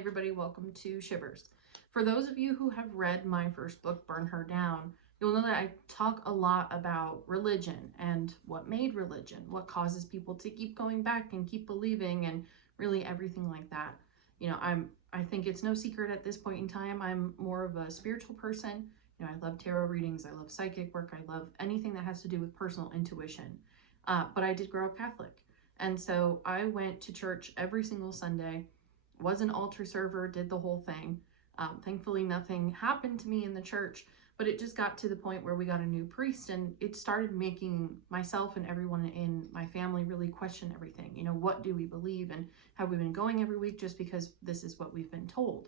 everybody, welcome to Shivers. For those of you who have read my first book, Burn Her Down, you'll know that I talk a lot about religion and what made religion, what causes people to keep going back and keep believing, and really everything like that. I think it's no secret at this point in time, I'm more of a spiritual person. I love tarot readings, I love psychic work, I love anything that has to do with personal intuition. But I did grow up Catholic. And so I went to church every single Sunday, was an altar server, did the whole thing. Thankfully, nothing happened to me in the church, but it just got to the point where we got a new priest, and it started making myself and everyone in my family really question everything. What do we believe, and have we been going every week just because this is what we've been told?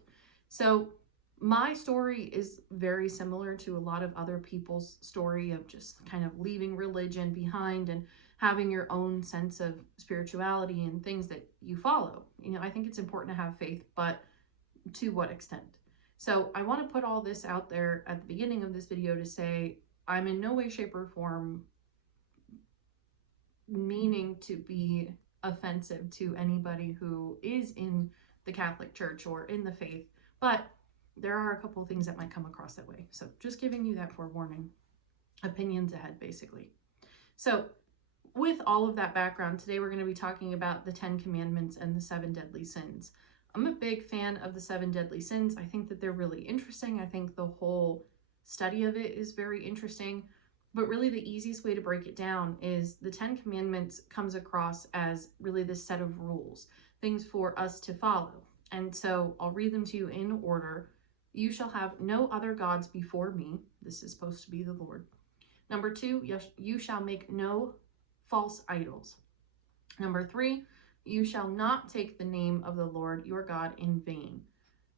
So my story is very similar to a lot of other people's story of just kind of leaving religion behind and having your own sense of spirituality and things that you follow. I think it's important to have faith, but to what extent? So I want to put all this out there at the beginning of this video to say I'm in no way, shape, or form meaning to be offensive to anybody who is in the Catholic Church or in the faith, but there are a couple of things that might come across that way. So just giving you that forewarning. Opinions ahead, basically. So with all of that background, today we're going to be talking about the 10 Commandments and the 7 deadly sins. I'm a big fan of the 7 deadly sins. I think that they're really interesting. I think the whole study of it is very interesting. But really the easiest way to break it down is the 10 Commandments comes across as really this set of rules, things for us to follow. And so I'll read them to you in order. You shall have no other gods before me. This is supposed to be the Lord. Number 2, you shall make no false idols. Number 3, you shall not take the name of the Lord your God in vain.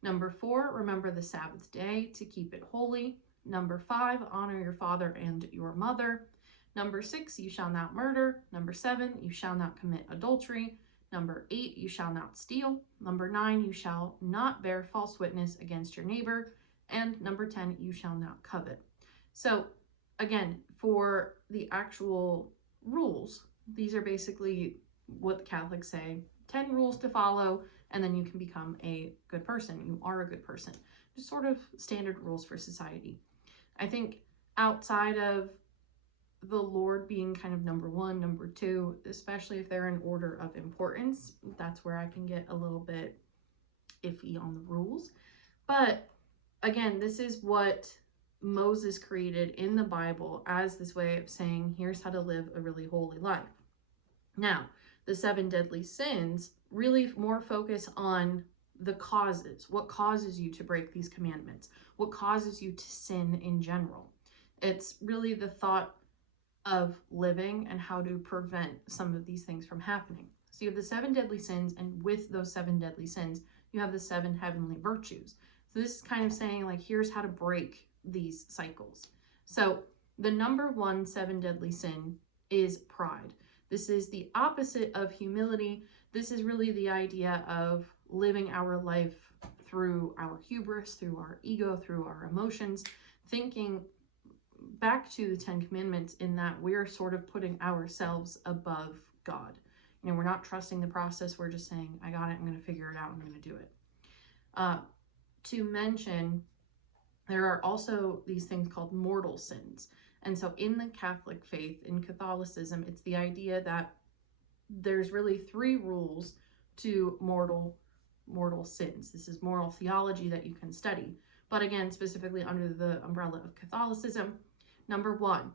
Number 4, remember the Sabbath day to keep it holy. Number 5, honor your father and your mother. Number 6, you shall not murder. Number 7, you shall not commit adultery. Number 8, you shall not steal. Number 9, you shall not bear false witness against your neighbor. And number 10, you shall not covet. So again, for the actual rules, these are basically what the Catholics say, 10 rules to follow, and then you can become a good person. You are a good person. Just sort of standard rules for society. I think outside of the Lord being kind of number 1, number 2, especially if they're in order of importance, that's where I can get a little bit iffy on the rules. But again, this is what Moses created in the Bible as this way of saying, here's how to live a really holy life. Now, the 7 deadly sins really more focus on the causes. What causes you to break these commandments? What causes you to sin in general? It's really the thought of living and how to prevent some of these things from happening. So you have the 7 deadly sins, and with those 7 deadly sins, you have the 7 heavenly virtues. So this is kind of saying, like, here's how to break these cycles. So the number 1 7 deadly sin is pride. This is the opposite of humility. This is really the idea of living our life through our hubris, through our ego, through our emotions, thinking back to the 10 Commandments in that we're sort of putting ourselves above God. We're not trusting the process. We're just saying, I got it. I'm going to figure it out. I'm going to do it. To mention, there are also these things called mortal sins. And so in the Catholic faith, in Catholicism, it's the idea that there's really 3 rules to mortal sins. This is moral theology that you can study. But again, specifically under the umbrella of Catholicism, number 1,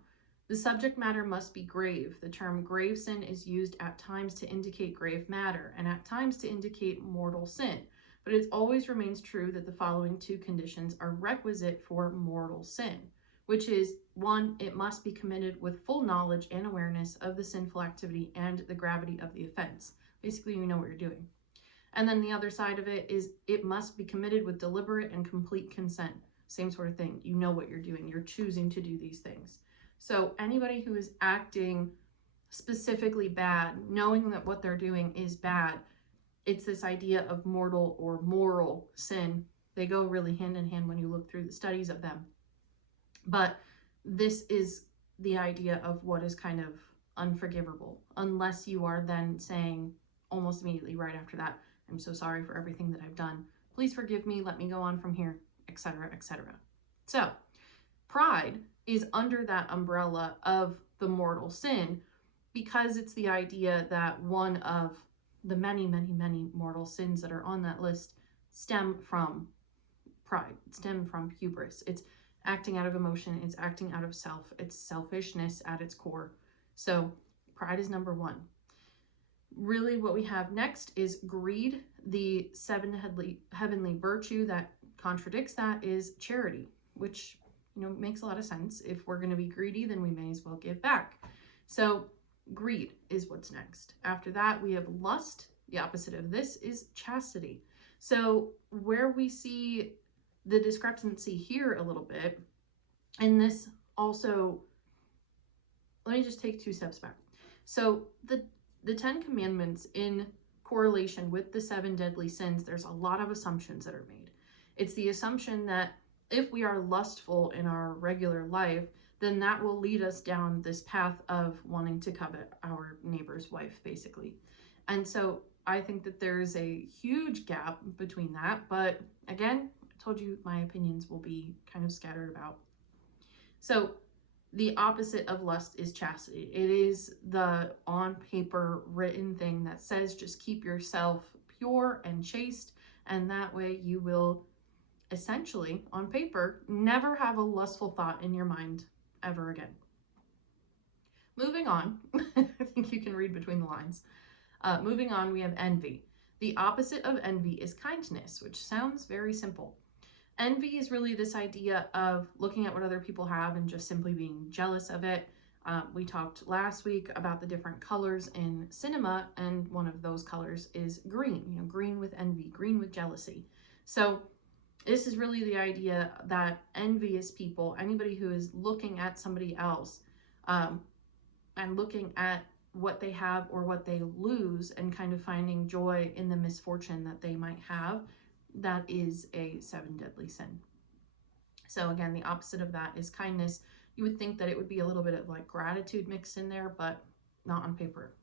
the subject matter must be grave. The term grave sin is used at times to indicate grave matter and at times to indicate mortal sin. But it always remains true that the following 2 conditions are requisite for mortal sin, which is 1, it must be committed with full knowledge and awareness of the sinful activity and the gravity of the offense. Basically, you know what you're doing. And then the other side of it is it must be committed with deliberate and complete consent. Same sort of thing. You know what you're doing. You're choosing to do these things. So anybody who is acting specifically bad, knowing that what they're doing is bad, it's this idea of mortal or moral sin. They go really hand in hand when you look through the studies of them. But this is the idea of what is kind of unforgivable, unless you are then saying almost immediately right after that, I'm so sorry for everything that I've done. Please forgive me. Let me go on from here, etc., etc. So pride is under that umbrella of the mortal sin because it's the idea that one of the many, many, many mortal sins that are on that list stem from pride, stem from hubris. It's acting out of emotion, it's acting out of self, it's selfishness at its core. So pride is number one. Really what we have next is greed. The seven heavenly virtue that contradicts that is charity, which, you know, makes a lot of sense. If we're going to be greedy, then we may as well give back. So greed is what's next. After that, we have lust. The opposite of this is chastity. So where we see the discrepancy here a little bit, and this also, let me just take 2 steps back. So the 10 commandments in correlation with the 7 deadly sins, there's a lot of assumptions that are made. It's the assumption that if we are lustful in our regular life, then that will lead us down this path of wanting to covet our neighbor's wife, basically. And so I think that there's a huge gap between that. But again, I told you my opinions will be kind of scattered about. So the opposite of lust is chastity. It is the on paper written thing that says just keep yourself pure and chaste, and that way you will essentially, on paper, never have a lustful thought in your mind ever again. Moving on, I think you can read between the lines. Moving on, we have envy. The opposite of envy is kindness, which sounds very simple. Envy is really this idea of looking at what other people have and just simply being jealous of it. We talked last week about the different colors in cinema, and one of those colors is green, you know, green with envy, green with jealousy. So this is really the idea that envious people, anybody who is looking at somebody else and looking at what they have or what they lose and kind of finding joy in the misfortune that they might have, that is a 7 deadly sin. So again, the opposite of that is kindness. You would think that it would be a little bit of like gratitude mixed in there, but not on paper.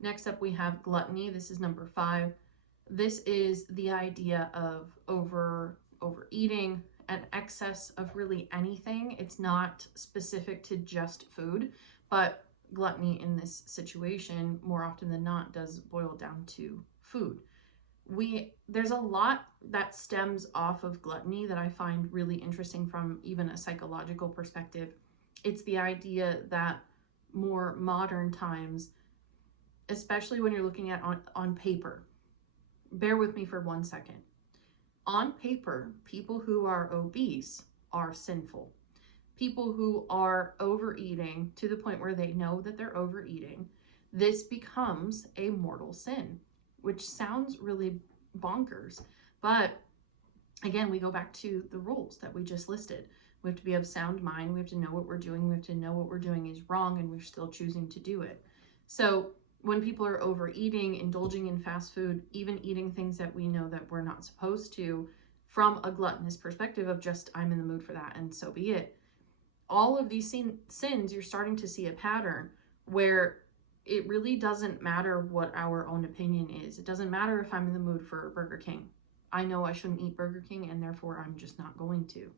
Next up, we have gluttony. This is number 5. This is the idea of overeating, an excess of really anything. It's not specific to just food, but gluttony in this situation more often than not does boil down to food. There's a lot that stems off of gluttony that I find really interesting from even a psychological perspective. It's the idea that more modern times, especially when you're looking at on paper, bear with me for 1 second. On paper, people who are obese are sinful. People who are overeating to the point where they know that they're overeating, this becomes a mortal sin, which sounds really bonkers. But again, we go back to the rules that we just listed. We have to be of sound mind. We have to know what we're doing. We have to know what we're doing is wrong, and we're still choosing to do it. So when people are overeating, indulging in fast food, even eating things that we know that we're not supposed to, from a gluttonous perspective of just, I'm in the mood for that, and so be it. All of these sins, you're starting to see a pattern where it really doesn't matter what our own opinion is. It doesn't matter if I'm in the mood for Burger King. I know I shouldn't eat Burger King, and therefore I'm just not going to.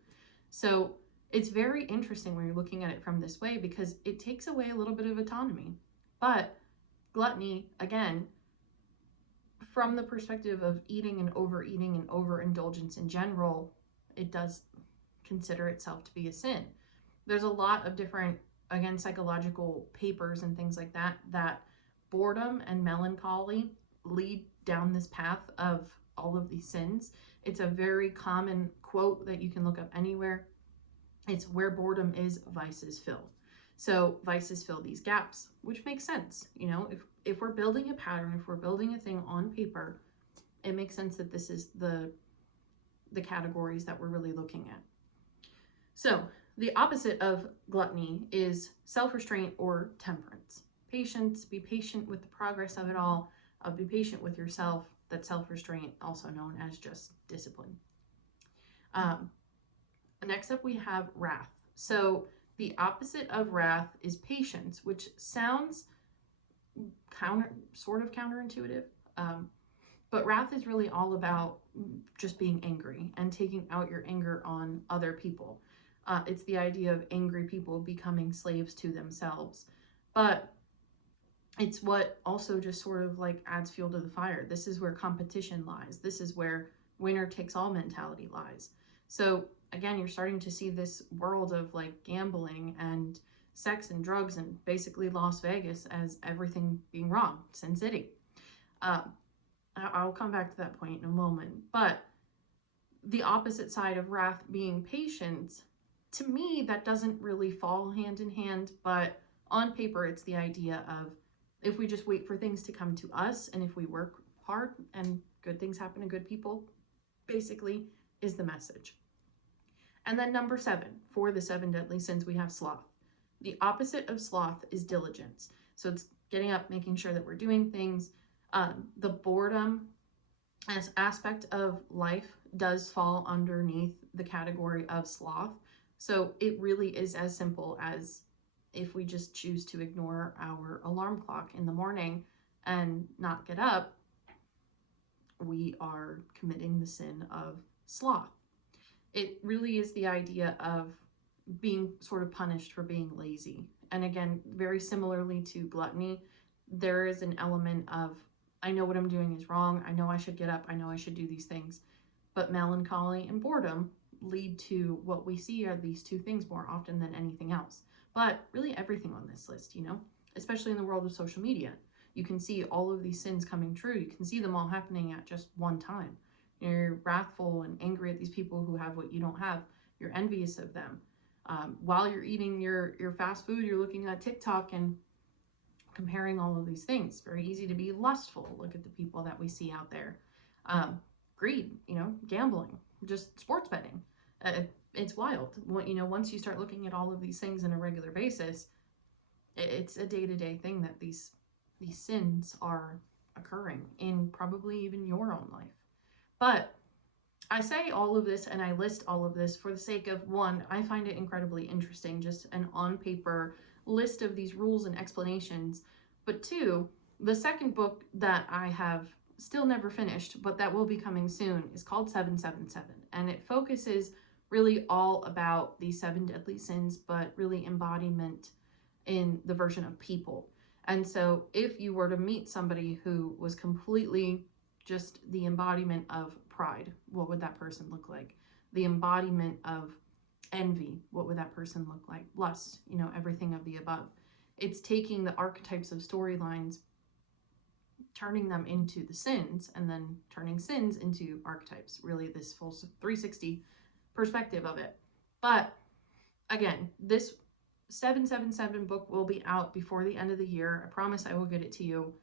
So it's very interesting when you're looking at it from this way, because it takes away a little bit of autonomy. But gluttony, again, from the perspective of eating and overindulgence in general, it does consider itself to be a sin. There's a lot of different, again, psychological papers and things like that, that boredom and melancholy lead down this path of all of these sins. It's a very common quote that you can look up anywhere. It's where boredom is, vices fill. So vices fill these gaps, which makes sense. You know, if we're building a pattern, if we're building a thing on paper, it makes sense that this is the categories that we're really looking at. So the opposite of gluttony is self-restraint or temperance. Patience, be patient with the progress of it all. Be patient with yourself. That's self-restraint, also known as just discipline. Next up, we have wrath. So the opposite of wrath is patience, which sounds sort of counterintuitive. But wrath is really all about just being angry and taking out your anger on other people. It's the idea of angry people becoming slaves to themselves. But it's what also just sort of like adds fuel to the fire. This is where competition lies. This is where winner takes all mentality lies. So again, you're starting to see this world of like gambling and sex and drugs and basically Las Vegas as everything being wrong, Sin City. I'll come back to that point in a moment. But the opposite side of wrath being patience, to me, that doesn't really fall hand in hand. But on paper, it's the idea of if we just wait for things to come to us and if we work hard and good things happen to good people, basically is the message. And then number 7, for the 7 deadly sins, we have sloth. The opposite of sloth is diligence. So it's getting up, making sure that we're doing things. The boredom as aspect of life does fall underneath the category of sloth. So it really is as simple as if we just choose to ignore our alarm clock in the morning and not get up, we are committing the sin of sloth. It really is the idea of being sort of punished for being lazy. And again, very similarly to gluttony, there is an element of, I know what I'm doing is wrong. I know I should get up. I know I should do these things. But melancholy and boredom lead to what we see are these two things more often than anything else. But really everything on this list, especially in the world of social media, you can see all of these sins coming true. You can see them all happening at just one time. You're wrathful and angry at these people who have what you don't have. You're envious of them. While you're eating your fast food, you're looking at TikTok and comparing all of these things. Very easy to be lustful. Look at the people that we see out there. Greed, gambling, just sports betting. It's wild. Once you start looking at all of these things on a regular basis, it's a day-to-day thing that these sins are occurring in probably even your own life. But I say all of this and I list all of this for the sake of, one, I find it incredibly interesting, just an on-paper list of these rules and explanations. But 2, the second book that I have still never finished, but that will be coming soon, is called 777. And it focuses really all about these 7 deadly sins, but really embodiment in the version of people. And so if you were to meet somebody who was completely just the embodiment of pride, what would that person look like? The embodiment of envy, what would that person look like? Lust, everything of the above. It's taking the archetypes of storylines, turning them into the sins, and then turning sins into archetypes. Really this full 360 perspective of it. But again, this 777 book will be out before the end of the year. I promise I will get it to you.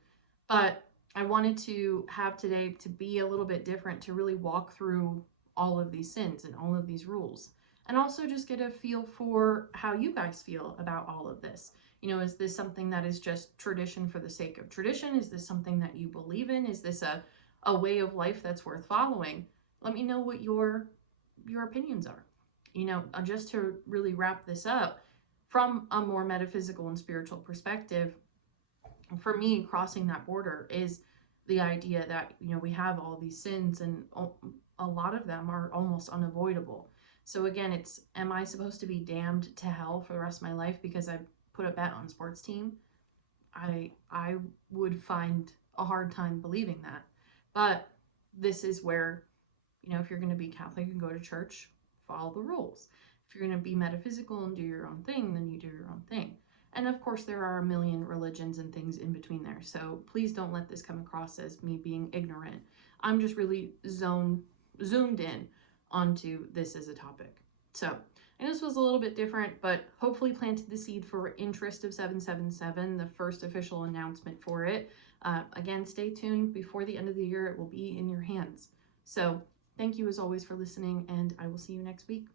But I wanted to have today to be a little bit different, to really walk through all of these sins and all of these rules. And also just get a feel for how you guys feel about all of this. Is this something that is just tradition for the sake of tradition? Is this something that you believe in? Is this a way of life that's worth following? Let me know what your opinions are. Just to really wrap this up, from a more metaphysical and spiritual perspective, for me, crossing that border is the idea that, we have all these sins and a lot of them are almost unavoidable. So again, it's, am I supposed to be damned to hell for the rest of my life because I put a bet on sports team? I would find a hard time believing that. But this is where, if you're going to be Catholic and go to church, follow the rules. If you're going to be metaphysical and do your own thing, then you do your own thing. And of course, there are a million religions and things in between there. So please don't let this come across as me being ignorant. I'm just really zoomed in onto this as a topic. So, and this was a little bit different, but hopefully planted the seed for interest of 777, the first official announcement for it. Again, stay tuned. Before the end of the year, it will be in your hands. So thank you as always for listening, and I will see you next week.